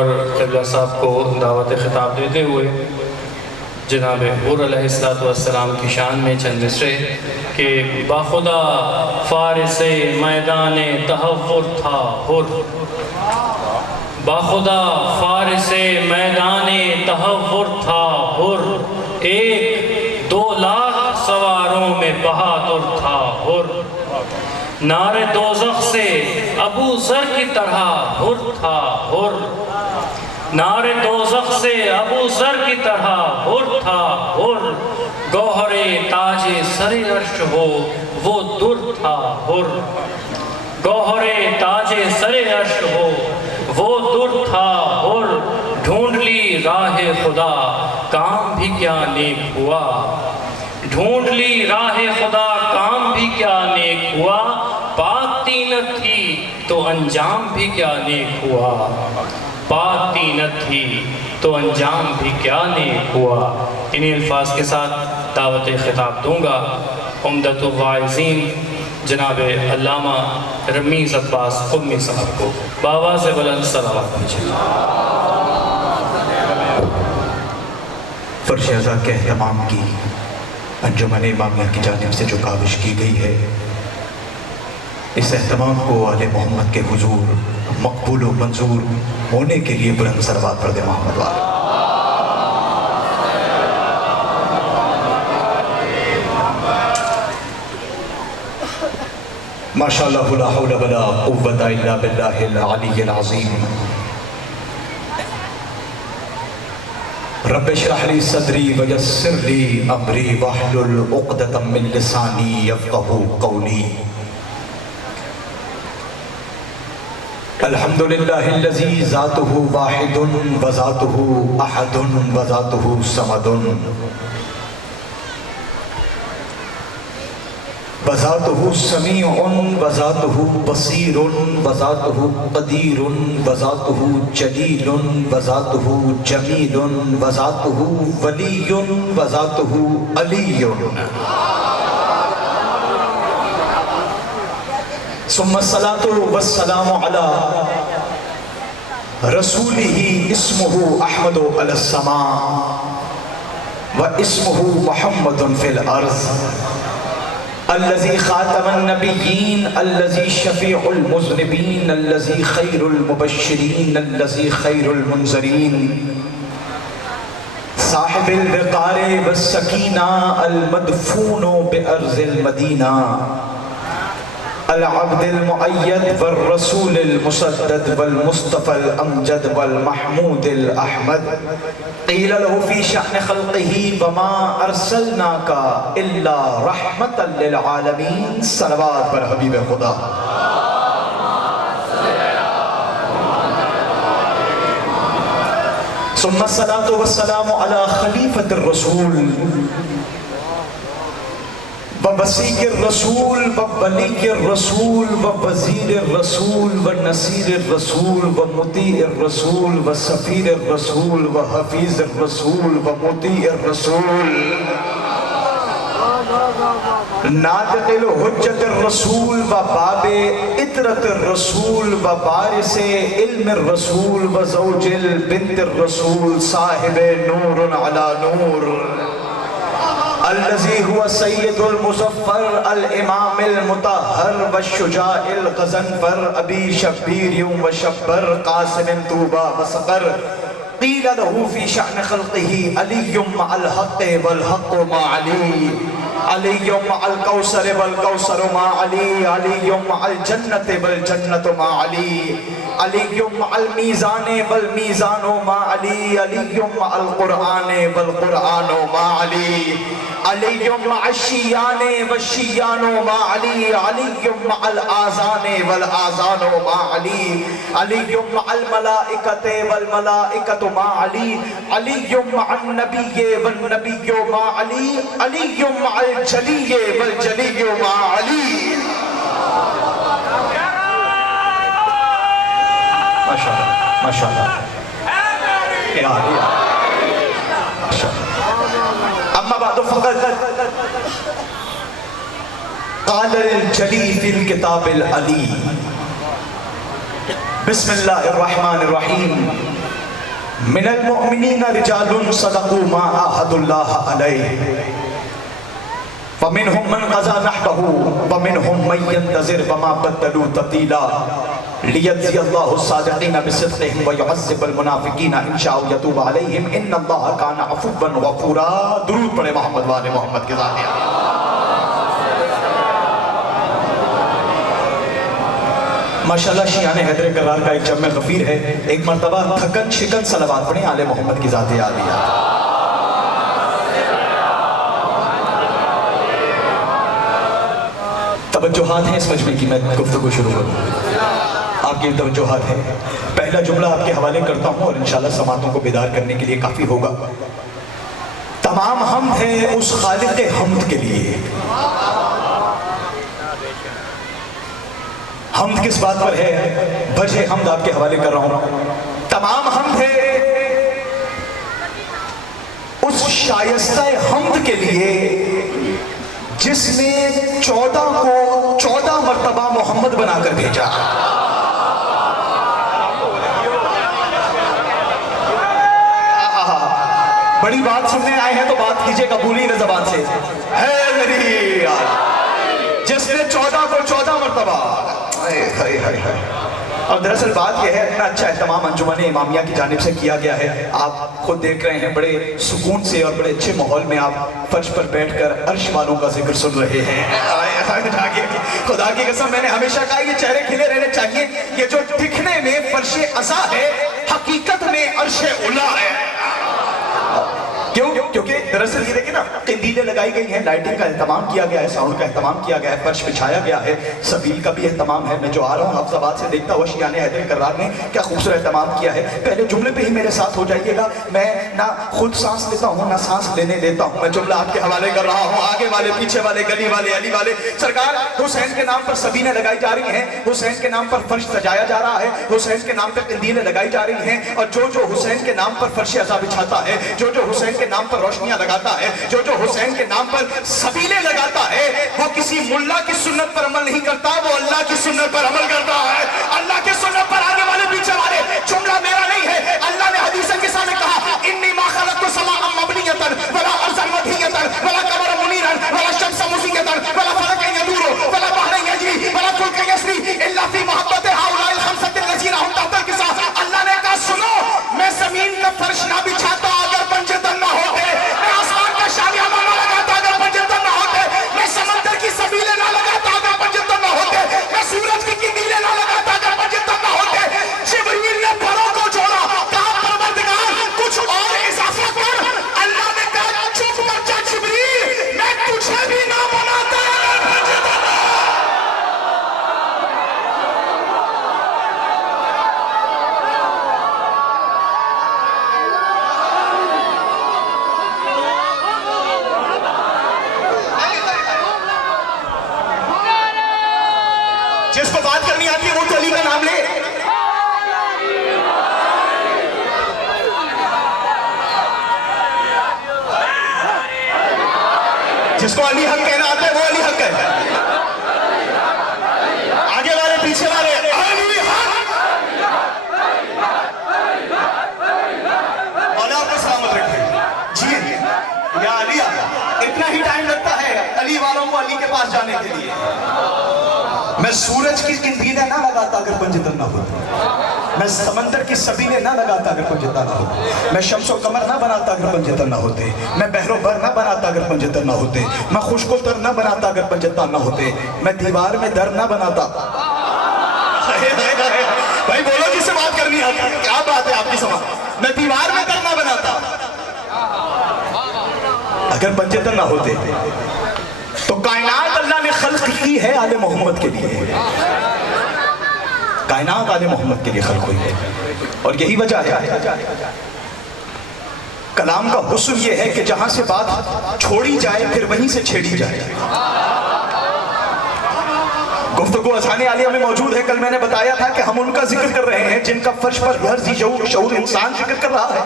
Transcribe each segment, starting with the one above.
اور قبلہ صاحب کو دعوت خطاب دیتے ہوئے جناب حور علیہ السلام کی شان میں چند مصرے کہ باخدا فارس میدان تحور تھا حر، باخدا فارس میدان تحور تھا حر، 1-2 لاکھ سواروں میں بہادر تھا حر، نار دوزخ سے ابو ذر کی طرح حر تھا حر، نار دوزخ سے ابو ذر کی طرح حر تھا حر، گوہر تاج سر عرش ہو وہ در تھا حر، گوہر تاج سر عرش ہو وہ در تھا حر، ڈھونڈ لی راہ خدا کام بھی کیا نیک ہوا، ڈھونڈ لی راہ خدا کام بھی کیا نیک ہوا، پاک تینت تھی تو انجام بھی کیا نیک ہوا، پاک تینت تھی تو انجام بھی کیا نیک ہوا۔ انہی الفاظ کے ساتھ دعوت خطاب دوں گا عمدۃ الواعظین جناب علامہ رمیز عباس قمی صاحب کو، بآواز بلند صلوات بھیجیں۔ فرش ازا کے اہتمام کی انجمن امامیہ کی جانب سے جو کاوش کی گئی ہے، اس اہتمام کو آل محمد کے حضور مقبول و منظور ہونے کے لیے بلند صلوات پڑھ دے محمد والے۔ ماشاءاللہ لا حول ولا قوة الا باللہ العلی العظیم۔ رب اشرح لی صدری ویسر لی امری واحلل عقدۃ من لسانی یفقہوا قولی۔ الحمدللہ الذی ذاتہ واحد وذاتہ احد وذاتہ صمد، وذاتہ سمیع وذاتہ بصیر وذاتہ قدیر وذاتہ جلیل وذاتہ جمیل وذاتہ ولی وذاتہ علی۔ ثم الصلاة والسلام على رسوله اسمه احمد على السماء واسمه محمد في الارض، الذي خاتم النبيين، الذي شفيع المذنبين، الذي خير المبشرين، الذي خير المنذرين، صاحب الوقار والسكينة، المدفون بأرض المدينة، العبد المؤيد والرسول المسدد والمصطفى الأمجد والمحمود الأحمد، قيل له في شأن خلقه وما أرسلناك إلا رحمة للعالمين۔ صلوات پر حبیب خدا۔ ثم الصلاة والسلام على خليفة الرسول ووسیع الرسول وولی الرسول ووزیر الرسول ونصیر الرسول ومطیع الرسول وسفیر الرسول وحفیظ الرسول ومطیع الرسول، ناطق الحجت الرسول وباب اطرت الرسول وبارث علم الرسول وزوج البنت الرسول، صاحب نور علی نور، الذي هو سيد المظفر الامام المطهر والشجاع الغضنفر، ابي شبير وشبر قاسم طوبى وصقر، قيل له في شأن خلقه علي مع الحق والحق مع علي، علي مع الكوثر والكوثر مع علي، علي مع الجنة والجنة مع علي، علي مع الميزان والميزان مع علي، علي مع القرآن والقرآن مع علي، علي مع الشيان والشيان مع علي، علي مع الآذان والآذان مع علي، علي مع الملائكة والملائكة مع علي، علي مع النبي والنبي مع علي، علي مع الجلي والجلي مع علي۔ ماشاءاللہ اما بعد فقط قال الجلی فی الكتاب العلی، بسم اللہ الرحمن الرحیم، من المؤمنین رجال صدقوا ما عاهدوا الله علیہ ومنهم من قضى نحبه ومنهم من ينتظر وما بدلوا تبدیلا لیجزی اللہ الصادقین بصدقهم ويعذب المنافقین ان شاء يتوب علیہم ان اللہ کان عفوا غفورا. درود پڑھے محمد والے محمد کے ذاتیہ. ماشاءاللہ شیعان حیدر کرار کا ایک جمع غفیر ہے. ایک مرتبہ تھکن شکن صلوات پڑھیں آل محمد کی ذات عالیہ. توجہات ہیں اس مجمع کی, میں گفتگو شروع کروں. آپ کی توجہات ہیں. پہلا جملہ آپ کے حوالے کرتا ہوں اور انشاءاللہ سماعتوں کو بیدار کرنے کے لیے کافی ہوگا. تمام حمد ہے اس خالق حمد کے لیے. حمد کس بات پر ہے؟ وجہ حمد آپ کے حوالے کر رہا ہوں. تمام حمد ہے اس شائستہ حمد کے لیے جس نے 14 مرتبہ محمد بنا کر بھیجا. بڑی بات سننے آئے ہیں تو بات کیجئے قبولی نے زبان سے. ہے میری یار جس نے 14 مرتبہ. اور دراصل بات یہ ہے اتنا اچھا اہتمام انجمن امامیہ کی جانب سے کیا گیا ہے. آپ خود دیکھ رہے ہیں بڑے سکون سے اور بڑے اچھے ماحول میں آپ فرش پر بیٹھ کر عرش والوں کا ذکر سن رہے ہیں. خدا کی قسم میں نے ہمیشہ کہا یہ چہرے کھلے رہنے چاہیے. یہ جو دکھنے میں فرش عزا ہے حقیقت میں عرش اولا ہے. کیونکہ دراصل یہ دیکھیں نا قندیلیں لگائی گئی ہیں, لائٹنگ کا اہتمام کیا گیا ہے, ساؤنڈ کا اہتمام کیا گیا ہے, فرش بچھایا گیا ہے, سبیل کا بھی اہتمام ہے. میں جو آ رہا ہوں حافظ آباد سے دیکھتا ہوا شیعان حیدر کرار نے کیا خوبصورت اہتمام کیا ہے. پہلے جملے پہ ہی میرے ساتھ ہو جائیے گا. میں نہ خود سانس لیتا ہوں نہ سانس لینے دیتا ہوں. میں جملہ آپ کے حوالے کر رہا ہوں. آگے والے پیچھے والے گلی والے علی والے. سرکار حسین کے نام پر سبیلیں لگائی جا رہی ہیں, حسین کے نام پر فرش سجایا جا رہا ہے, حسین کے نام پر قندیلیں لگائی جا رہی ہیں. اور جو حسین کے نام پر فرش عزا بچھاتا ہے, جو حسین کے نام پر روشنیاں لگاتا ہے, جو حسین کے نام پر سبیلیں لگاتا ہے, وہ کسی ملا کی سنت پر عمل نہیں کرتا, وہ اللہ کی سنت پر عمل کرتا ہے. اللہ کی سنت پر آنے والے پیچھے والے. جملہ میرا نہیں ہے, اللہ نے حدیث کے سامنے کہا انی ما خلقت السماء مبنیۃ ولا ارضا مدحیۃ ولا قمرا منیرا ولا شمس مضیۃ ولا فلک یدور ولا بحر یجری ولا فلک یسری الا فی محبت هؤلاء الخمسۃ الذین هم تحت القصاص. اللہ نے کہا سنو, میں زمین کا فرش نہ بچھاتا اگر پنجتن نہ ہوتے, میں آسمان کا شامیانہ نہ لگاتا اگر پنجتن نہ ہوتے, میں سمندر کی سبیلیں نہ لگاتا اگر پنجتن نہ ہوتے, میں سورج کی قندیلیں نہ لگاتا اگر پنجتن نہ ہوتے. جبریل نے پروں کو جوڑا, کہا پروردگار کچھ اور اضافہ کر. اللہ نے کہا چپ کر جا جبریل, میں تجھے بھی نہ بناتا اگر پنجتن نہ. جس کو بات کرنی آتی ہے وہ تو علی کا نام لے. جس کو علی حق کہنا آتا ہے وہ علی حق ہے. آگے والے پیچھے والے علی حق. اور آپ کو سلامت رکھے. جی یا علی اتنا ہی ٹائم لگتا ہے علی والوں کو علی کے پاس جانے کے لیے. میں سورج کی قندیلیں نہ لگاتا اگر پنجتن نہ ہوتے, میں سمندر کی سبیلیں نہ لگاتا اگر پنجتن نہ ہوتے, میں شمس و قمر نہ بناتا اگر پنجتن نہ ہوتے, میں بحر و بر نہ بناتا اگر پنجتن نہ ہوتے, میں خشک و تر نہ بناتا اگر پنجتن نہ ہوتے, میں دیوار میں در نہ بناتا. بھائی بولو جس سے بات کرنی آتی ہے, کیا بات ہے آپ کی سمجھ. میں دیوار میں در نہ بناتا اگر پنجتن نہ ہوتے. تو کائنات اللہ نے خلق کی ہے آل محمد کے لیے. کائنات آل محمد کے لیے خلق ہوئی ہے. اور یہی وجہ ہے کلام کا حسن یہ ہے کہ جہاں سے بات چھوڑی جائے پھر وہیں سے چھیڑی جائے. گفتگو اذہان عالیہ میں موجود ہے. کل میں نے بتایا تھا کہ ہم ان کا ذکر کر رہے ہیں جن کا فرش پر ہر ذی شعور انسان ذکر کر رہا ہے,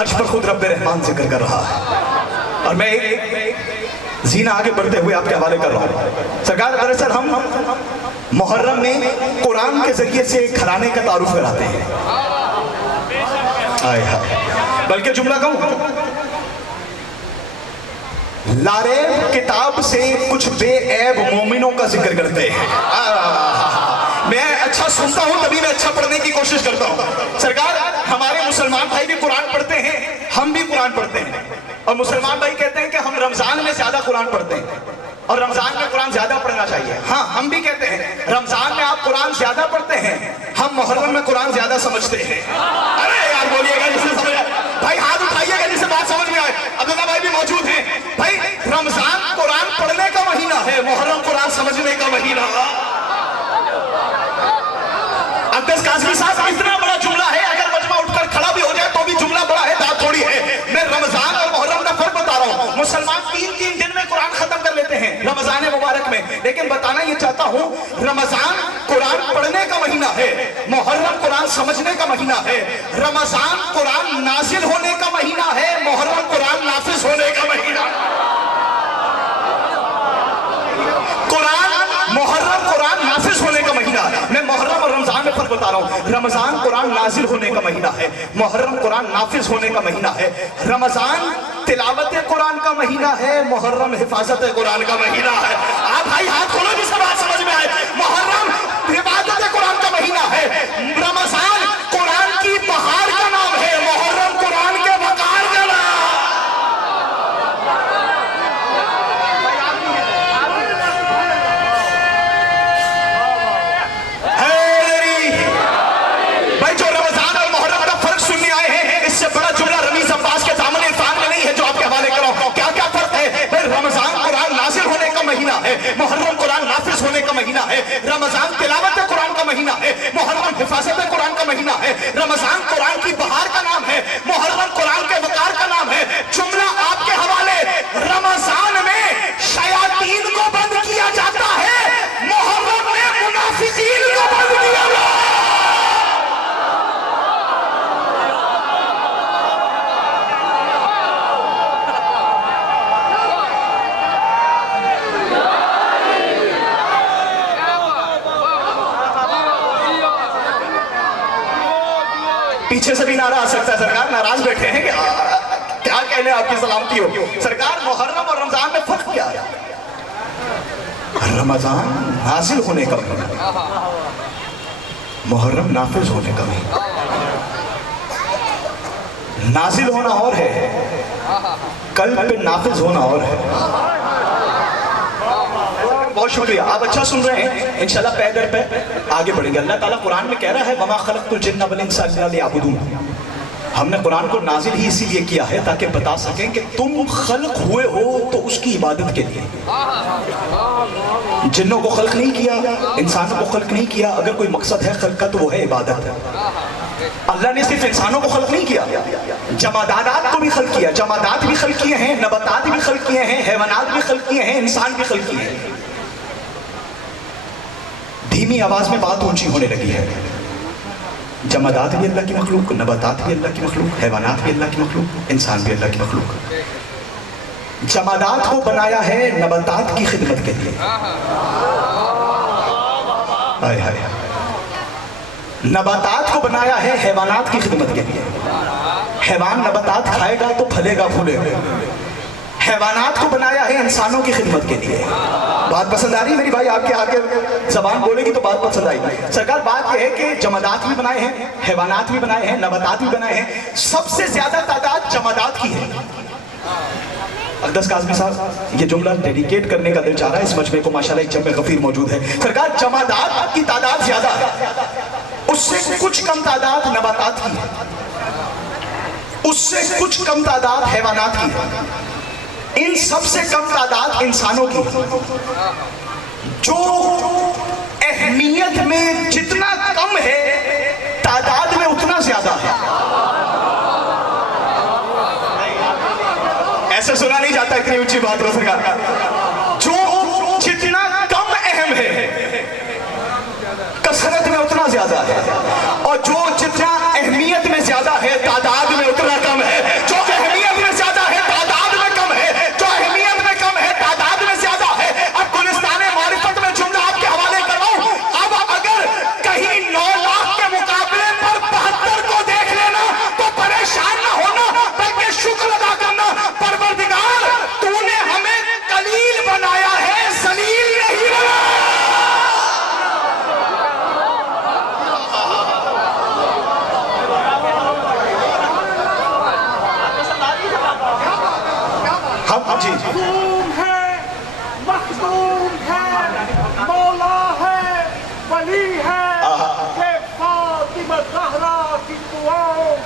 عرش پر خود رب رحمان ذکر کر رہا ہے. اور میں ایک زینہ آگے بڑھتے ہوئے آپ کے حوالے کر رہا ہوں. سرکار دراصل ہم محرم میں قرآن کے ذریعے سے گھرانے کا تعارف کراتے ہیں. آئے ہائے، بلکہ جملہ کہوں، لاریب کتاب سے کچھ بے عیب مومنوں کا ذکر کرتے ہیں۔ میں اچھا سنتا ہوں تبھی میں اچھا پڑھنے کی کوشش کرتا ہوں۔ سرکار ہمارے مسلمان بھائی بھی قرآن پڑھتے ہیں، ہم بھی قرآن پڑھتے ہیں، اور مسلمان بھائی کہتے ہیں کہ ہم رمضان میں زیادہ قرآن پڑھتے ہیں اور رمضان میں قرآن زیادہ پڑھنا چاہیے۔ ہاں ہم بھی کہتے ہیں رمضان میں آپ قرآن زیادہ پڑھتے ہیں، ہم محرم میں قرآن زیادہ سمجھتے ہیں۔ ارے یار بولیے گا جسے سمجھ آئے بھائی، ہاتھ اٹھائیے گا جسے بات سمجھ میں آئے۔ عبداللہ بھائی بھی موجود ہیں۔ بھائی رمضان قرآن پڑھنے کا مہینہ ہے، محرم قرآن سمجھنے کا مہینہ۔ اقدس قاسمی صاحب اتنا بڑا جملہ ہے، اگر مجمع اٹھ کر کھڑا بھی ہو جائے تو بھی جملہ بڑا ہے، بات تھوڑی ہے۔ میں رمضان اور محرم کا فرق بتا رہا ہوں۔ مسلمان تین دن میں قرآن ختم کر لیتے ہیں رمضان مبارک میں، لیکن بتانا یہ چاہتا ہوں رمضان قرآن پڑھنے کا مہینہ ہے، محرم قرآن سمجھنے کا مہینہ ہے۔ رمضان قرآن نازل ہونے کا مہینہ ہے، محرم قرآن نافذ ہونے کا مہینہ۔ محرم قرآن نافذ ہونے کا مہینہ ہے۔ میں محرم اور رمضان میں فرق بتا رہا ہوں۔ رمضان قرآن نازل ہونے کا مہینہ ہے، محرم قرآن نافذ ہونے کا مہینہ ہے۔ رمضان تلاوت قرآن کا مہینہ ہے، محرم حفاظت قرآن کا مہینہ ہے۔ آپ بھائی ہاتھ کھولو جسے بات سمجھ میں آئے۔ محرم حفاظت قرآن کا مہینہ ہے، رمضان قرآن کی بہار کا نام ہے، محرم قرآن کے وقار کا نام۔ محرم قرآن نافذ ہونے کا مہینہ ہے، رمضان تلاوت قرآن کا مہینہ ہے، محرم حفاظت قرآن کا مہینہ ہے۔ رمضان قرآن کی بہار کا نام ہے، محرم قرآن کے وقار کا نام ہے۔ جملہ آپ کے حوالے، رمضان میں شیاطین کو بند کیا جاتا ہے، محرم میں منافقین کو بند کیا جاتا ہے۔ پیچھے سے بھی نعرہ آ سکتا ہے، سرکار ناراض بیٹھے ہیں کیا کہنے آپ کی سلامتی ہو۔ سرکار محرم اور رمضان میں فرق کیا ہے؟ رمضان نازل ہونے کا مہینہ، محرم نافذ ہونے کا مہینہ۔ نازل ہونا اور ہے، قلب پہ نافذ ہونا اور ہے۔ بہت شکریہ، آپ اچھا سن رہے ہیں، انشاءاللہ پے در پہ آگے بڑھیں گے۔ اللہ تعالیٰ قرآن میں کہہ رہا ہے وَمَا خَلَقْتُ الْجِنَّ وَالْإِنسَ إِلَّا لِيَعْبُدُونِ۔ ہم نے قرآن کو نازل ہی اسی لیے کیا ہے تاکہ بتا سکیں کہ تم خلق ہوئے ہو تو اس کی عبادت کے لیے۔ جنوں کو خلق نہیں کیا، انسانوں کو خلق نہیں کیا، اگر کوئی مقصد ہے خلق کا تو وہ ہے عبادت ہے۔ اللہ نے صرف انسانوں کو خلق نہیں کیا، جمادات کو بھی خلق کیا، جمادات بھی خلق کیے ہیں، نباتات بھی خلق کیے ہیں، حیوانات بھی خلق کیے ہیں، انسان بھی خلق کیے ہیں۔ دھیمی آواز میں بات اونچی ہونے لگی ہے۔ جمادات بھی اللہ کی مخلوق، نباتات بھی اللہ کی مخلوق، حیوانات بھی اللہ کی مخلوق، انسان بھی اللہ کی مخلوق۔ جمادات کو بنایا ہے نباتات کی خدمت کے لیے۔ آئے ہائے، نباتات کو بنایا ہے حیوانات کی خدمت کے لیے۔ حیوان نباتات کھائے گا تو پھلے گا پھولے گا۔ حیوانات کو بنایا ہے انسانوں کی خدمت کے لیے۔ بات پسند آ رہی ہے میری بھائی؟ آپ کے آگے زبان بولے گی تو بات پسند آئی۔ سرکار بات یہ ہے کہ جمادات بھی بنائے ہیں، حیوانات بھی بنائے ہیں، نباتات بھی بنائے ہیں، سب سے زیادہ تعداد جمادات کی ہے۔ اقدس قاسمی صاحب یہ جملہ ڈیڈیکیٹ کرنے کا دل چاہ رہا ہے، اس مجمع کو ماشاءاللہ ایک جمع غفیر موجود ہے۔ سرکار جمادات کی تعداد زیادہ ہے، اس سے کچھ کم تعداد نباتات کی ہے، اس سے کچھ کم تعداد حیوانات کی ہے، ان سب سے کم تعداد انسانوں کی، جو اہمیت میں جتنا کم ہے تعداد میں اتنا زیادہ ہے۔ ایسے سنا نہیں جاتا اتنی اونچی بات ہو سکا۔ جو جتنا کم اہم ہے کثرت میں اتنا زیادہ ہے، اور جو جتنا اہمیت میں زیادہ ہے تعداد میں اتنا کم ہے۔ جو اہمیت میں زیادہ ہے تعداد میں کم ہے، جو اہمیت میں کم ہے تعداد میں زیادہ ہے۔ اب گلستان معرفت میں جملہ آپ کے حوالے کر رہا ہوں، اب اگر کہیں 9 لاکھ کے مقابلے پر 72 کو دیکھ لینا تو پرے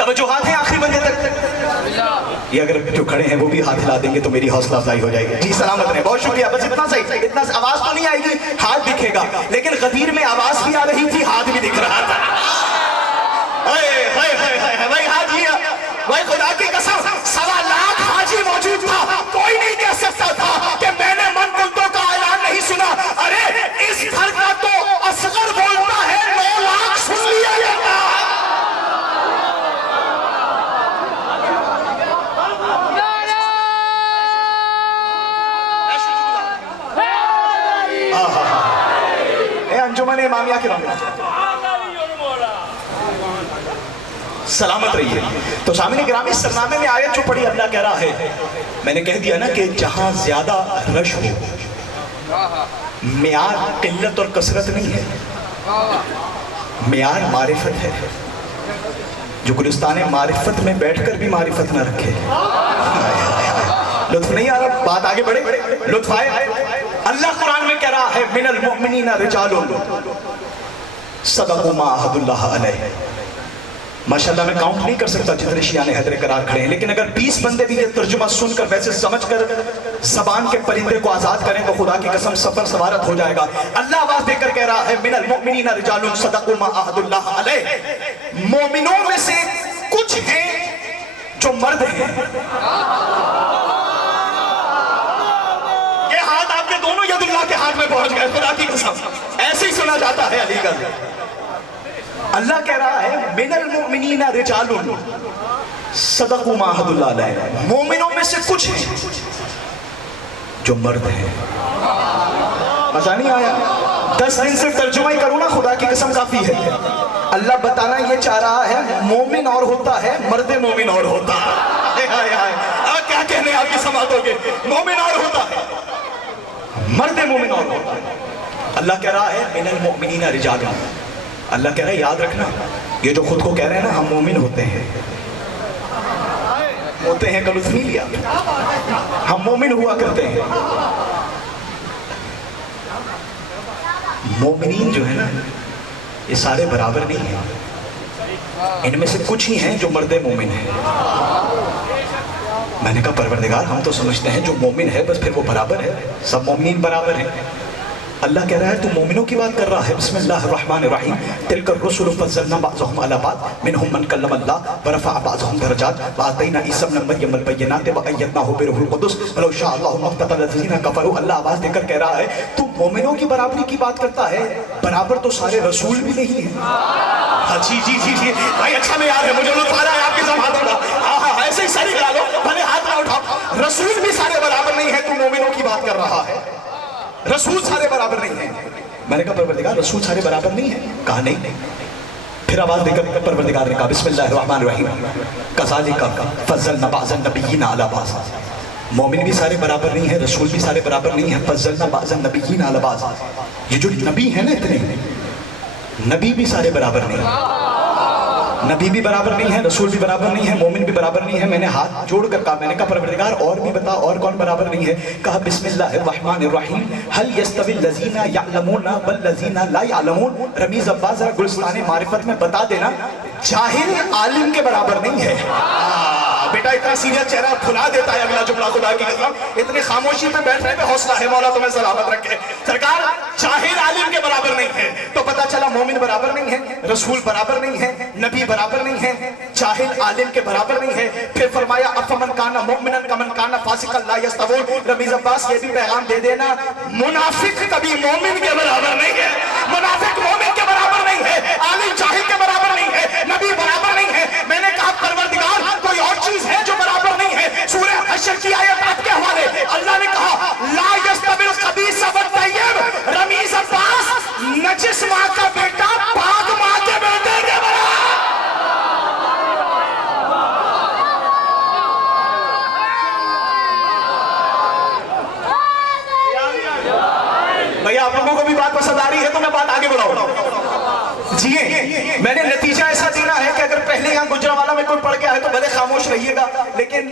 توجہات ہیں آخری بندے تک؟ یہ اگر جو کھڑے ہیں وہ بھی ہاتھ ہلا دیں گے تو میری حوصلہ افزائی ہو جائے گی. جی سلامت رہیں, بہت شکریہ. بس اتنا صحیح, اتنا آواز تو نہیں آئے گی, ہاتھ دکھے گا. لیکن غدیر میں آواز بھی آ رہی تھی, ہاتھ بھی دکھ رہا تھا. بھائی حاجی, بھائی خدا کی قسم 1.25 لاکھ حاجی موجود تھا, کوئی نہیں کہہ سکتا تھا کہ میں نے من کنتوں کا اعلان نہیں سنا. ارے اس گھر کا تو اصغر بولتا ہے 9 لاکھ سن لیا جاتا. انجمن امامیہ کے رہنما سلامت رہیے. تو سامعین گرامی, سرنامے میں آیت جو پڑھی اللہ کہہ رہا ہے, میں نے کہہ دیا نا کہ جہاں زیادہ رش ہو, معیار قلت اور کثرت نہیں ہے, معیار معرفت ہے. جو گلستان معرفت میں بیٹھ کر بھی معرفت نہ رکھے. لطف نہیں آ رہا, بات آگے بڑھے, لطف آئے. اللہ قرآن میں کہہ رہا ہے من المؤمنین رجال صدقوا ما عہد اللہ علیہ. ماشاءاللہ میں کاؤنٹ نہیں کر سکتا جتنے شیعہ حیدر قرار کھڑے ہیں, لیکن اگر 20 بندے بھی یہ ترجمہ سن کر ویسے سمجھ کر زبان کے پرندے کو آزاد کریں تو خدا کی قسم سفر سوارت ہو جائے گا. اللہ آواز دے کر کہہ رہا ہے من المؤمنین رجال صدقوا ما عہد اللہ علیہ. مومنوں میں سے کچھ ہیں جو مرد ہیں. یہ ہاتھ آپ کے دونوں ید اللہ کے ہاتھ میں پہنچ گئے, خدا کی قسم ایسے ہی سنا جاتا ہے علی گڑھ. اللہ کہہ رہا ہے من المؤمنین رجال صدقوا ما عہد اللہ علیہ. مومنوں میں سے کچھ ہیں جو مرد ہیں. مزہ نہیں آیا؟ 10 دن سے ترجمہ ہی کروں نا, خدا کی قسم کافی ہے. اللہ بتانا یہ چاہ رہا ہے مومن اور ہوتا ہے, مرد مومن اور ہوتا ہے. کیا کہنے آپ کی سماعت ہوگے, مومن اور ہوتا ہے, مرد مومن اور ہوتا ہے. اللہ کہہ رہا ہے من المؤمنین رجال. اللہ کہہ رہا ہے یاد رکھنا, یہ جو خود کو کہہ رہے ہیں نا ہم مومن ہوتے ہیں کا لطف نہیں لیا, ہم مومن ہوا کرتے ہیں. مومنین جو ہے نا یہ سارے برابر نہیں ہیں, ان میں سے کچھ ہی ہیں جو مرد مومن ہیں. میں نے کہا پروردگار ہم تو سمجھتے ہیں جو مومن ہے بس پھر وہ برابر ہے, سب مومنین برابر ہیں. اللہ کہہ رہا ہے تو مومنوں کی بات کر رہا ہے. بسم اللہ الرحمن الرحیم. تلک الرسل فضلنا بعضهم على بعض منهم من کلم اللہ ورفع بعضهم درجات وآتینا عیسی ابن مریم البینات وأیدناه بروح القدس ولو شاء اللہ ما اقتتل الذین کفروا. اللہ آواز دے کر کہہ رہا ہے تو مومنوں کی برابری کی بات کرتا ہے, برابر تو سارے رسول بھی نہیں ہیں. جی بھائی اچھا میں یاد ہے, مجھے لطف آ رہا ہے آپ کے ساتھ ہاتھ اٹھا. ہاں ایسے ہی ساری کرا لو, بھلے ہاتھ نہ اٹھاؤ. رسول بھی سارے برابر نہیں ہیں, تو مومنوں کی بات کر رہا ہے. رسول سارے برابر نہیں ہیں. میں نے کہا پروردگار رسول سارے برابر نہیں ہیں. کہا نہیں. پھر آواز دے کر پروردگار نے کہا بسم اللہ الرحمن الرحیم کذالک فضلنا بعض النبیین علی بعض. مومن بھی سارے برابر نہیں ہیں, رسول بھی سارے برابر نہیں ہیں. فضلنا بعض النبیین علی بعض. یہ جو نبی ہیں نا اتنے, نبی بھی سارے برابر نہیں ہیں. نبی بھی برابر نہیں ہے, رسول بھی برابر نہیں ہے, مومن بھی برابر نہیں ہے. میں نے ہاتھ جوڑ کر کہا, میں نے کہا پروردگار اور بھی بتا اور کون برابر نہیں ہے. کہا بسم اللہ الرحمن الرحیم هل يستوي الذين يعلمون والذين لا يعلمون. رمیز عباس ذرا گلستان معرفت میں بتا دینا, جاہل عالم کے برابر نہیں ہے. بیٹا اتنا سیریس چہرہ کھلا دیتا ہے اگلا جملہ, خدا کی قسم اتنی خاموشی پہ بیٹھنے پہ حوصلہ ہے, مولا تمہیں سلامت رکھے. سرکار جاہل عالم کے برابر نہیں ہے. تو پتہ چلا مومن برابر نہیں ہے, رسول برابر نہیں ہے, نبی برابر نہیں ہے, جاہل عالم کے برابر نہیں ہے. پھر فرمایا افمن کان مؤمنا کمن کان فاسقا لا یستوون. رمیز عباس یہ بھی پیغام دے دینا, منافق کبھی مومن کے برابر نہیں ہے, منافق مومن کے برابر نہیں ہے, عالم جاہل کے برابر نہیں ہے, نبی برابر نہیں ہے. میں نے کہا پروردگار کوئی اور چیز ہے جو برابر نہیں ہے. سورہ حشر کی آیت آپ کے حوالے, اللہ نے کہا لا یستوی الخبیث والطیب. رمیز عباس نجس ماں کا بیٹا پاک ماں کے بیٹے کے برابر. بھیا آپ لوگوں کو بھی بات پسند آ رہی ہے تو میں بات آگے بڑھاؤں. جی میں نے نتیجہ ایسا دینا ہے کہ اگر پہلے یہاں گجرانوالہ میں کوئی پڑھ کے آئے تو بھلے خاموش رہیے گا, لیکن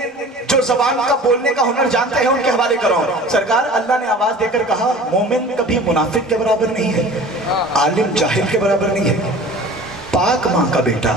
جو زبان کا بولنے کا ہنر جانتے ہیں ان کے حوالے کراؤں. سرکار اللہ نے آواز دے کر کہا مومن کبھی منافق کے برابر نہیں ہے, عالم جاہل کے برابر نہیں ہے, پاک ماں کا بیٹا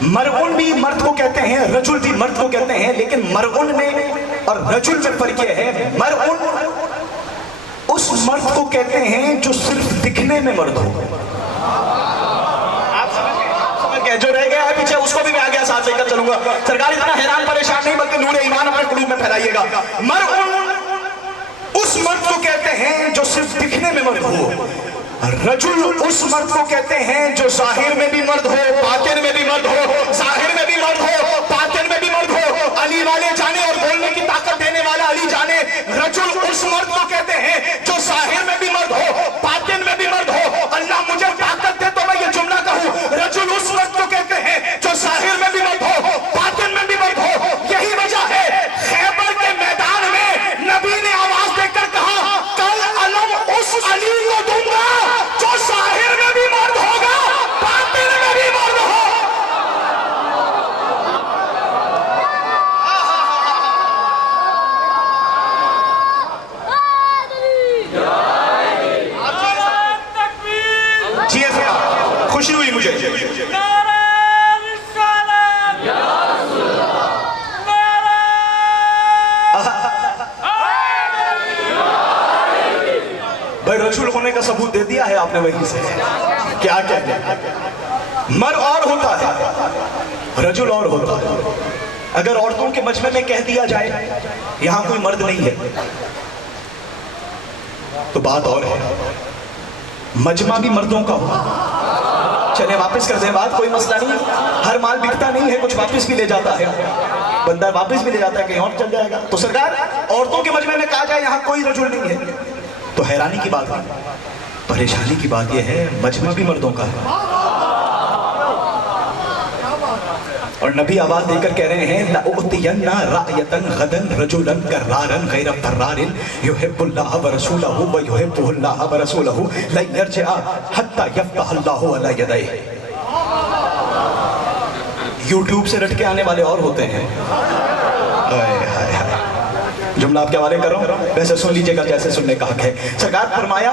مرعون بھی مرد کو کہتے ہیں، رجل بھی مرد کو کہتے ہیں، لیکن مرعون میں اور رجل میں فرق یہ ہے، مرعون اس مرد کو کہتے ہیں جو صرف دکھنے میں مرد ہو۔ آپ سمجھ گئے؟ جو رہ گیا ہے پیچھے اس کو بھی میں آگے ساتھ لے کر چلوں گا۔ سرکار اتنا حیران پریشان نہیں بلکہ نور ایمان اپنے قلوب میں پھیلائیے گا۔ مرعون اس مرد کو کہتے ہیں جو صرف دکھنے میں مرد ہو، رجل اس مرد کو کہتے ہیں جو ظاہر میں بھی مرد ہو، باطن میں بھی مرد ہو، ظاہر میں بھی مرد ہو، باطن میں بھی مرد ہو، علی والے جانے اور بولنے کی طاقت دینے والا علی جانے۔ رجل اس مرد کو کہتے ہیں جو ظاہر میں بھی مرد ہو، باطن میں بھی مرد ہو۔ اللہ مجھے طاقت دے تو میں یہ جملہ کہوں، رجل اس مرد کو کہتے ہیں جو ظاہر میں بھی مرد ہو، باطن میں بھی مرد ہو۔ یہی وجہ ہے خیبر کے میدان میں نبی نے آواز دے کر کہا، کل علم اس علی کو دوں گا جو ظاہر میں بھی مرد ہوگا، باطن میں بھی مرد ہو۔ جی ایسا خوشی ہوئی مجھے۔ بھائی رجل ہونے کا ثبوت دے دیا ہے آپ نے وہیں سے، کیا کہتے ہیں؟ مر اور ہوتا ہے، رجل اور ہوتا ہے۔ اگر عورتوں کے مجمع میں کہہ دیا جائے یہاں کوئی مرد نہیں ہے تو بات اور ہے، مجمع بھی مردوں کا ہو۔ چلے واپس کر دیں بات، کوئی مسئلہ نہیں، ہر مال بکتا نہیں ہے، کچھ واپس بھی لے جاتا ہے، بندہ واپس بھی لے جاتا ہے، کہیں اور چل جائے گا۔ تو سرکار عورتوں کے مجمع میں کہا جائے یہاں کوئی رجل نہیں ہے تو حیرانی کی بات نہیں، پریشانی کی بات یہ ہے مجمع بھی مردوں کا ہے۔ اور نبی آواز دے کر کہہ رہے ہیں لَأُعْتِيَنَّ رَأْيَةً غَدًا رَجُلًا كَرَّارًا غَيْرَ طَرَّارٍ يُحِبُّ اللَّهَ وَرَسُولَهُ وَيُحِبُّهُ اللَّهَ وَرَسُولَهُ لَن يَرْجِعَ حَتَّى يَفْتَحَ اللَّهُ عَلَى يَدَيْهِ۔ یوٹیوب سے رٹ کے آنے والے اور ہوتے ہیں، جملہ آپ کے حوالے کر رہا ہوں، ویسے سن لیجئے گا جیسے سننے کا حق ہے۔ سرکار فرمایا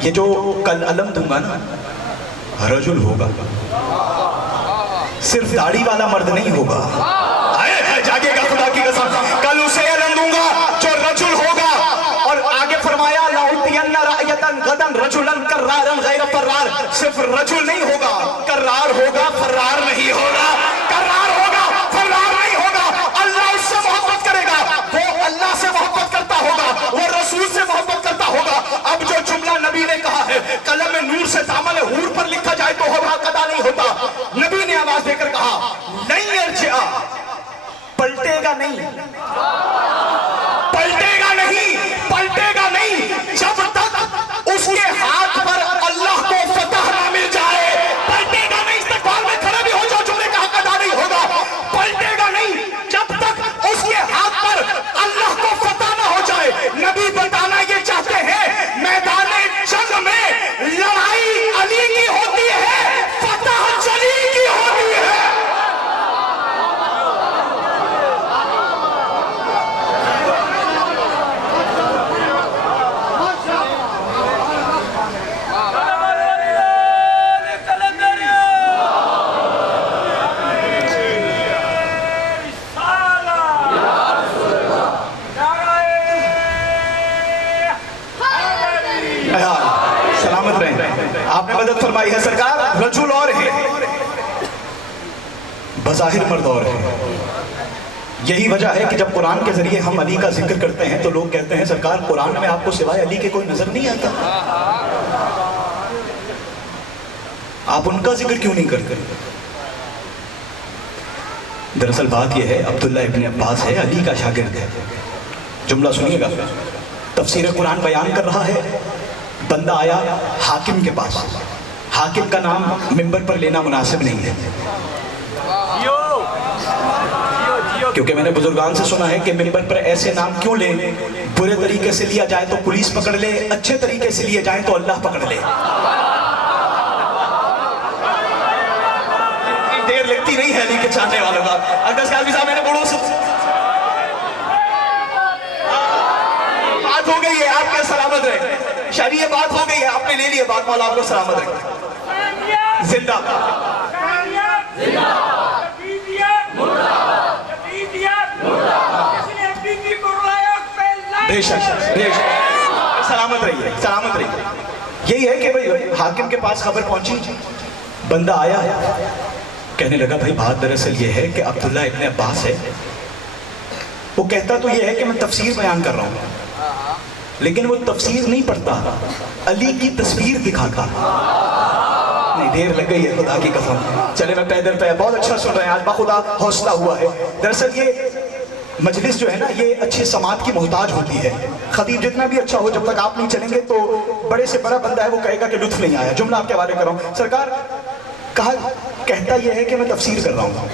یہ جو کل علم دوں گا نا رجل ہوگا، صرف داڑھی والا مرد نہیں ہوگا، جاگے گا خدا کی قسم، کل اسے علم دوں گا جو رجل ہوگا۔ اور آگے فرمایا لَأُعْتِيَنَّ رَأْيَةً غَدًا رَجُلًا كَرَّارًا غَيْرَ طَرَّارٍ، صرف رجل نہیں ہوگا، کرار ہوگا، فرار نہیں ہوگا، کرار ہوگا، فرار نہیں ہوگا۔ اللہ اس سے محبت کرے گا، وہ اللہ سے محبت کرتا ہوگا، وہ رسول سے محبت کرتا ہوگا۔ اب جو جملہ نبی نے کہا ہے قلم نور سے دامن حور پر لکھا جائے تو ہوگا قدا نہیں ہوتا۔ نبی نے آواز دے کر کہا نہیں ارجع، پلٹے گا نہیں، پلٹے گا نہیں، پلٹے گا نہیں جب تک اس کے ہاتھ پر اللہ کو فتح نہ مل جائے، پلٹے گا نہیں۔ استقبال میں کھڑے بھی ہو جاؤ، جملے کا حق ادا نہیں ہوگا، پلٹے گا نہیں جب تک اس کے ہاتھ پر اللہ کو فتح نہ ہو جائے۔ نبی بتانا یہ چاہتے ہیں میدان جنگ میں لڑائی علی کی ہوتی ہے، فتح جلی کی ہوتی ہے۔ سلامت رہیں، آپ نے مدد فرمائی ہے سرکار۔ رجل اور ہے، بظاہر مرد اور ہے۔ یہی وجہ ہے کہ جب قرآن کے ذریعے ہم علی کا ذکر کرتے ہیں تو لوگ کہتے ہیں سرکار قرآن میں آپ کو سوائے علی کے کوئی نظر نہیں آتا، آپ ان کا ذکر کیوں نہیں کرتے؟ دراصل بات یہ ہے عبداللہ ابن عباس ہے، علی کا شاگرد ہے۔ جملہ سنیے گا، تفسیر قرآن بیان کر رہا ہے، بندہ آیا حاکم کے پاس، حاکم کا نام منبر پر لینا مناسب نہیں ہے، کیونکہ میں نے بزرگان سے سنا ہے کہ منبر پر ایسے نام کیوں لیں، برے طریقے سے لیا جائے تو پولیس پکڑ لے، اچھے طریقے سے لیے جائیں تو اللہ پکڑ لے۔ دیر لگتی نہیں ہے علی کے چاہنے والوں کا۔ اگرچہ قاضی صاحب میں نے بڑوں سے بات ہو گئی ہے، آپ کے سلامت رہے، شریع بات ہو گئی ہے، آپ نے لے لیے بات، مولا آپ کو سلامت رکھے، زندہ بے شک بے شک، سلامت رہیے سلامت رہیے۔ یہی ہے کہ بھئی حاکم کے پاس خبر پہنچی، بندہ آیا کہنے لگا بھائی بات دراصل یہ ہے کہ عبداللہ ابن عباس ہے، وہ کہتا تو یہ ہے کہ میں تفسیر بیان کر رہا ہوں، لیکن وہ تفسیر نہیں پڑھتا، علی کی تصویر دکھاتا۔ نہیں دیر لگ گئی ہے خدا کی قسم، چلے میں پیدل پہ بہت اچھا سن رہے ہیں آج، باخدا حوصلہ ہوا ہے۔ دراصل یہ مجلس جو ہے نا یہ اچھی سماعت کی محتاج ہوتی ہے، خطیب جتنا بھی اچھا ہو جب تک آپ نہیں چلیں گے تو بڑے سے بڑا بندہ ہے وہ کہے گا کہ لطف نہیں آیا۔ جملہ آپ کے حوالے کر رہا ہوں، سرکار کہتا یہ ہے کہ میں تفسیر کر رہا ہوں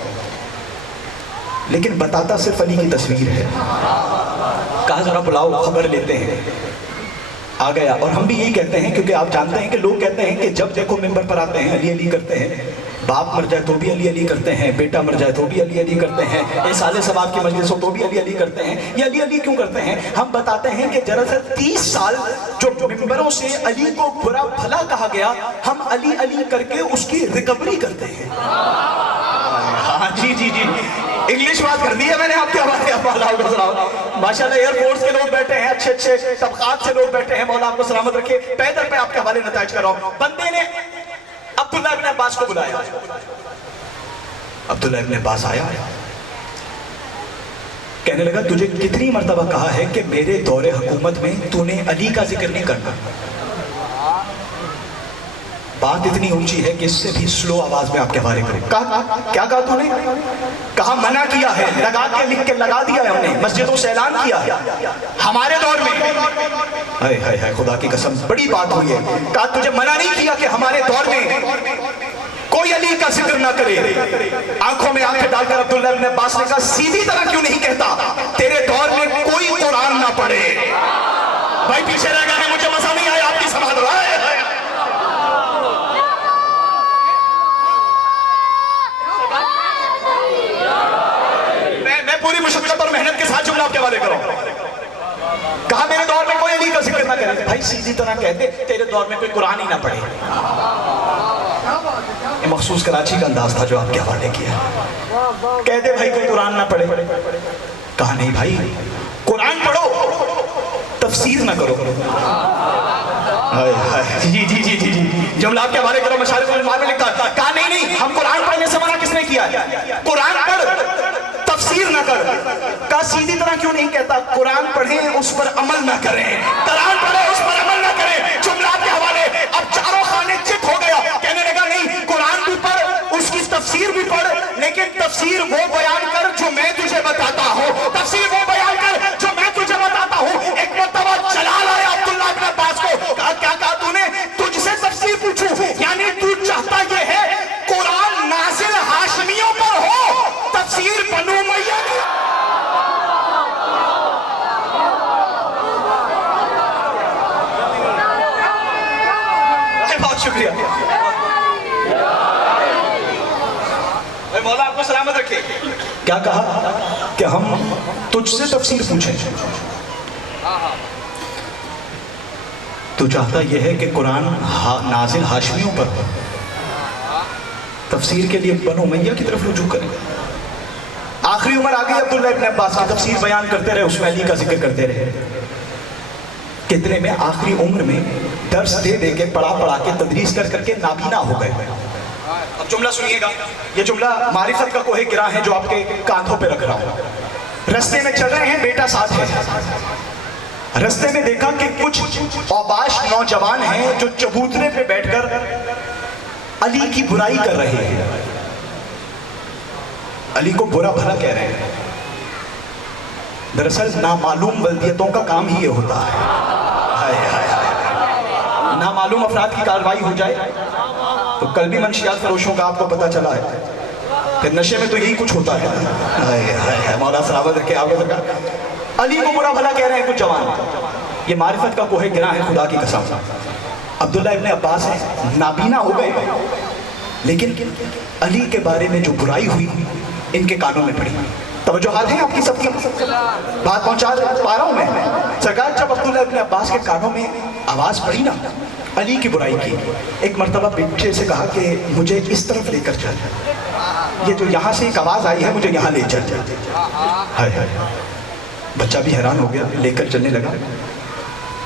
لیکن بتاتا صرف علی کی تصویر ہے۔ کہا ذرا بلاؤ خبر لیتے ہیں، آ گیا۔ اور ہم بھی یہی کہتے ہیں کیونکہ آپ جانتے ہیں کہ لوگ کہتے ہیں کہ جب دیکھو ممبر پر آتے ہیں علی علی کرتے ہیں، باپ مر جائے تو بھی علی علی کرتے ہیں، بیٹا مر جائے تو بھی علی علی کرتے ہیں، احسان ثواب کی مجلس ہو تو بھی علی علی کرتے ہیں۔ یہ علی علی کیوں کرتے ہیں؟ ہم بتاتے ہیں کہ دراصل 30 سال جو ممبروں سے علی کو برا بھلا کہا گیا، ہم علی علی کر کے اس کی ریکوری کرتے ہیں۔ ہاں جی جی جی، انگلش بات کر دی ہے میں نے آپ کے حوالے۔ ماشاءاللہ ایئر فورس کے لوگ بیٹھے ہیں، اچھے اچھے طبقات سے لوگ بیٹھے ہیں، مولا آپ کو سلامت رکھے۔ پیدل پہ آپ کے حوالے نتائج کر رہا ہوں۔ بندے نے عبداللہ ابن عباس کو بلایا، عبداللہ ابن عباس آیا، کہنے لگا تجھے کتنی مرتبہ کہا ہے کہ میرے دور حکومت میں تو نے علی کا ذکر نہیں کرنا۔ بات اتنی اونچی ہے کہ اس سے بھی سلو آواز میں آپ کے حوالے کریں۔ کیا کہا تو نے؟ کہا منع کیا ہے، لگا کے لکھ کے لگا دیا ہے ہم نے، مسجدوں سے اعلان کیا ہے ہمارے دور میں۔ ہائے ہائے ہائے خدا کی قسم بڑی بات ہوئی ہے۔ کہا تجھے منع نہیں کیا کہ ہمارے دور میں کوئی علی کا ذکر نہ کرے؟ آنکھوں میں آنکھیں ڈال کر عبداللہ ابن عباس نے کہا سیدھی طرح کیوں نہیں کہتا تیرے دور میں کوئی قرآن نہ پڑھے؟ بھائی پیچھے رہ گئے ہیں، مجھے مزہ نہیں آیا آپ کی سماعت۔ میں پوری مشقت اور محنت کے ساتھ جملہ آپ کے حوالے کروں۔ کہا میرے دور میں کوئی علی کا ذکر نہ کرے۔ بھائی سیدھی طرح کہتے تیرے دور میں کوئی قرآن ہی نہ پڑھے۔ یہ مخصوص کراچی کا انداز تھا جو آپ کے حوالے کیا۔ کہتے بھائی کوئی قرآن نہ پڑھے۔ کہا نہیں بھائی قرآن پڑھو تفسیر نہ کرو۔ جی جی جی جی جی، جملہ آپ کے حوالے کرو، مشارق الانوار میں لکھا۔ کہا نہیں نہیں، ہم قرآن پڑھنے سے منع کس نے کیا ہے؟ قرآن پڑھ تفسیر نہ کر۔ کہا سیدھی طرح کیوں نہیں کہتا قرآن پڑھیں اس پر عمل نہ کریں؟ قرآن پڑھیں اس پر عمل نہ کریں۔ جملہ آپ کے حوالے۔ اب چاروں خانے چت ہو گیا، کہنے لگا نہیں قرآن بھی پڑھ اس کی تفسیر بھی پڑھ، لیکن تفسیر وہ بیان کر جو میں تجھے بتاتا ہوں، تفسیر وہ بیان کر جو میں تجھے بتاتا ہوں۔ ایک مرتبہ جلال آیا عبداللہ ابن عباس کو، کہا کیا کہا تو نے؟ تجھ سے تفسیر پوچھوں؟ یعنی تو چاہتا یہ ہے قرآن نازل ہاشمیوں پر ہو، تفسیر بنو امیہ کی؟ بہت شکریہ، مولا آپ کو سلامت رکھے۔ کیا کہا کہ ہم تجھ سے تفسیر پوچھیں؟ تو چاہتا یہ ہے کہ قرآن نازل ہاشمیوں پر ہو، تفسیر کے لیے بنو امیہ کی طرف رجوع کریں۔ آخری عمر آ گئی عبداللہ ابن عباس کی، تفسیر بیان کرتے رہے، اس میں علی کا ذکر کرتے رہے۔ کتنے میں آخری عمر میں درس دے دے کے پڑھا پڑھا کے تدریس کر کر کے نابینا ہو گئے۔ اب جملہ سنیے گا، یہ جملہ معرفت کا کوہ گراں ہے جو آپ کے کاندھوں پہ رکھ رہا ہوں۔ رستے میں چل رہے ہیں، بیٹا ساتھ ہے۔ رستے میں دیکھا کہ کچھ اوباش نوجوان ہیں جو چبوترے پہ بیٹھ کر علی کی برائی کر رہے ہیں، علی کو برا بھلا کہہ رہے ہیں۔ دراصل نامعلوم ولدیتوں کا کام ہی یہ ہوتا ہے۔ نامعلوم افراد کی کارروائی ہو جائے تو کل بھی منشیات فروشوں کا آپ کو پتہ چلا ہے، پھر نشے میں تو یہی کچھ ہوتا ہے۔ مولا سلامت رکھے آپ کو۔ علی کو برا بھلا کہہ رہے ہیں کچھ جوان، یہ معرفت کا کوہ گراں ہے خدا کی قسم۔ عبداللہ ابن عباس ہیں، نابینا ہو گئے، لیکن علی کے بارے میں جو برائی ہوئی ان کے کانوں میں پڑی۔ توجہات ہیں آپ کی سب کی، بات پہنچا پا رہا ہوں میں۔ سرکار جب عبداللہ ابن عباس کے کانوں میں آواز پڑی نا علی کی برائی کی، ایک مرتبہ بچے سے کہا کہ مجھے اس طرف لے کر چل، یہ جو یہاں سے ایک آواز آئی ہے مجھے یہاں لے چل۔ بچہ بھی حیران ہو گیا، لے کر چلنے لگا،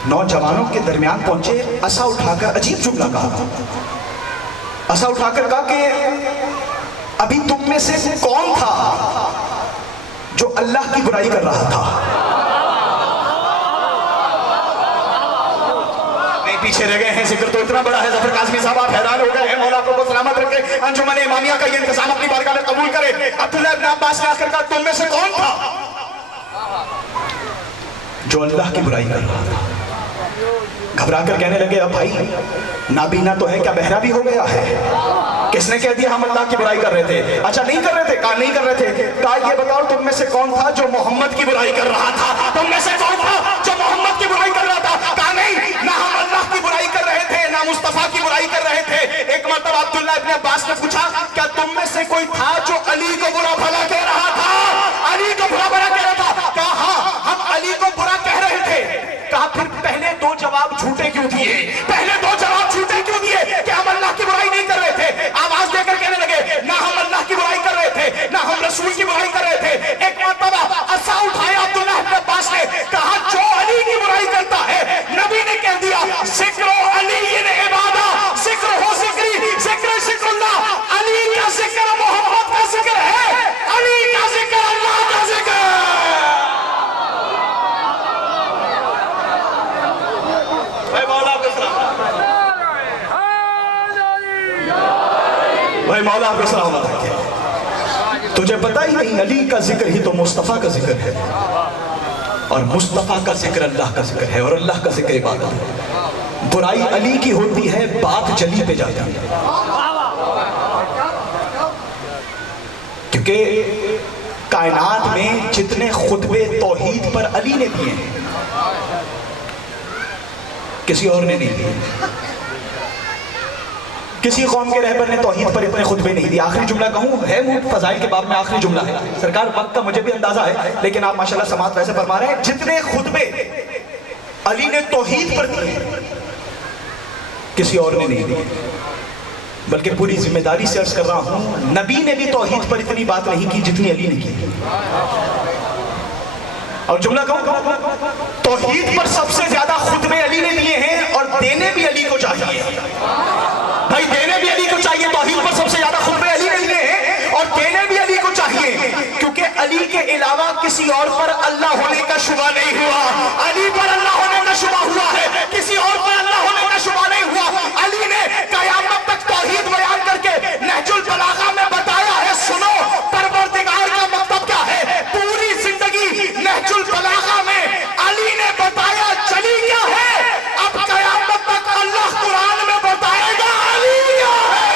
نوجوانوں کے درمیان پہنچے، عصا اٹھا کر عجیب جملہ کہا، عصا اٹھا کر کہا کہ ابھی تم میں سے کون تھا جو اللہ کی برائی کر رہا تھا؟ نہیں پیچھے رہ گئے ہیں، ذکر تو اتنا بڑا ہے، ظفر کاظمی صاحب آپ حیران ہو گئے ہیں، مولا کو سلامت رکھے، انجمن امامیہ کا یہ انتظام اپنی بارگاہ میں قبول کرے۔ عبداللہ ابن عباس نے آ کر کہا تم میں سے کون تھا جو اللہ کی برائی کر رہا تھا؟ گھبرا کر کہنے لگے اب بھائی نابینا تو ہے، کیا بہرا بھی ہو گیا ہے؟ کس نے کہہ دیا ہم اللہ کی برائی کر رہے تھے؟ اچھا نہیں کر رہے تھے؟ کہا نہیں کر رہے تھے۔ کہا یہ بتاؤ تم میں سے کون تھا جو محمد کی برائی کر رہا تھا؟ تم میں سے کون تھا جو محمد کی برائی کر رہا تھا؟ کہا نہیں، نہ ہم اللہ کی برائی کر رہے تھے نہ مصطفیٰ کی برائی کر رہے تھے۔ ایک مرتبہ عبداللہ ابن عباس نے پوچھا کیا تم میں سے کوئی تھا جو علی کو برا بھلا کہہ رہا تھا؟ علی کو برا بھلا کہہ رہا تھا؟ کہا ہاں ہم علی کو برا کہہ رہے تھے۔ کہا پھر پہلے دو جواب جھوٹے کیوں دیے؟ پہلے دو جواب جھوٹے کیوں دیے کہ ہم اللہ کی برائی نہیں کر رہے تھے؟ آواز دے کر کہنے لگے نہ ہم اللہ کی برائی کر رہے تھے نہ ہم رسول کی برائی کر رہے تھے۔ ایک مرتبہ عصا اٹھایا عبداللہ ابن عباس نے، کہا جو علی کی برائی کرتا ہے، نبی نے کہہ دیا ذکر علی عبادہ، ذکر ہو ذکری، ذکر ذکر اللہ، علی کا ذکر محمد کا ذکر ہے، علی کا ذکر اللہ کا ذکر ہے۔ بھائی مولا آپ کو سلامت رکھے، تجھے پتہ ہی نہیں علی کا ذکر ہی تو مصطفیٰ کا ذکر ہے، اور مصطفیٰ کا ذکر اللہ کا ذکر ہے، اور اللہ کا ذکر عبادت ہے۔ برائی علی کی ہوتی ہے، بات جلی پہ جاتی ہے، کیونکہ کائنات میں جتنے خطبے توحید پر علی نے دیے ہیں کسی اور نے نہیں دیے۔ کسی قوم کے رہبر نے توحید پر اتنے خطبے نہیں دیے۔ آخری جملہ کہوں ہے فضائل کے باب میں آخری جملہ ہے، سرکار وقت کا مجھے بھی اندازہ ہے لیکن آپ ماشاءاللہ سماعت ویسے فرما رہے ہیں، جتنے خطبے علی نے توحید پر دیے کسی اور نے نہیں دیے، بلکہ پوری ذمہ داری سے عرض کر رہا ہوں نبی نے بھی توحید پر اتنی بات نہیں کی جتنی علی نے کی۔ اور جملہ کہوں، توحید پر سب سے زیادہ خطبے علی نے دیے ہیں، اور دینے بھی علی کو چاہیے، بھائی دینے بھی علی کو چاہیے۔ توحید پر سب سے زیادہ خطبے علی نے دیے ہیں اور دینے بھی علی کو چاہیے، کیونکہ علی کے علاوہ کسی اور پر اللہ ہونے کا شبہ نہیں ہوا، علی پر اللہ ہونے کا شبہ ہوا ہے، کسی اور پر اللہ ہونے کا شبہ نہیں ہوا۔ علی نے قیامت تک توحید بیان کر کے نہج البلاغہ میں بتایا ہے، سنو پروردگار کا مطلب کیا ہے۔ پوری زندگی نہج البلاغہ میں علی نے بتایا چلی کیا ہے، اب قیامت تک اللہ قرآن میں بتائے گا علی کیا ہے۔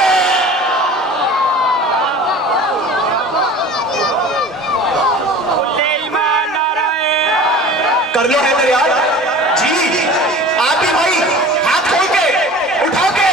کر لو ہے میرے یار جی، آپ بھی بھائی ہاتھ کھول کے اٹھا کے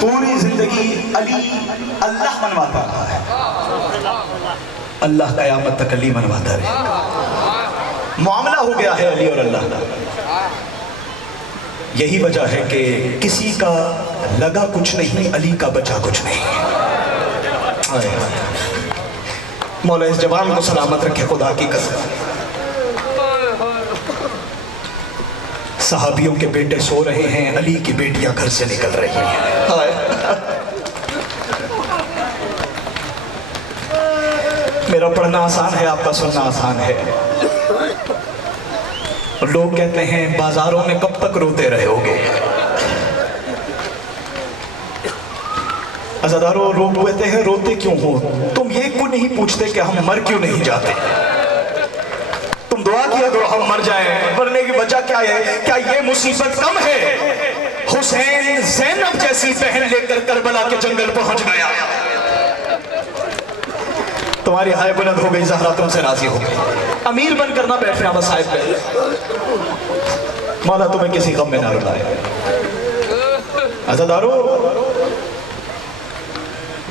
پوری زندگی علی اللہ منواتا رہا ہے، اللہ قیامت تک علی منواتا رہے گا۔ معاملہ ہو گیا ہے علی اور اللہ کا۔ یہی وجہ ہے کہ کسی کا لگا کچھ نہیں، علی کا بچا کچھ نہیں۔ مولا اس جوان کو سلامت رکھے، خدا کی قسم۔ صحابیوں کے بیٹے سو رہے ہیں، علی کی بیٹیاں گھر سے نکل رہی ہیں۔ میرا پڑھنا آسان ہے، آپ کا سننا آسان ہے۔ لوگ کہتے ہیں بازاروں میں کب تک روتے رہے ہوگے؟ عزاداروں لوگ کہتے ہیں روتے کیوں ہو؟ تم یہ کیوں نہیں پوچھتے کہ ہم مر کیوں نہیں جاتے؟ تم دعا کیا کرو ہم مر جائیں، مرنے کی وجہ کیا ہے؟ کیا یہ مصیبت کم ہے؟ حسین زینب جیسی بہن لے کر کربلا کے جنگل پہنچ گیا، تمہاری ہائے بلند ہو گئی، زہرا تم سے راضی ہو گئی، امیر بن کر نہ بیٹھنا بس صاحب پہ، مولا تمہیں کسی غم میں نہ رلائے۔ عزادارو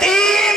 3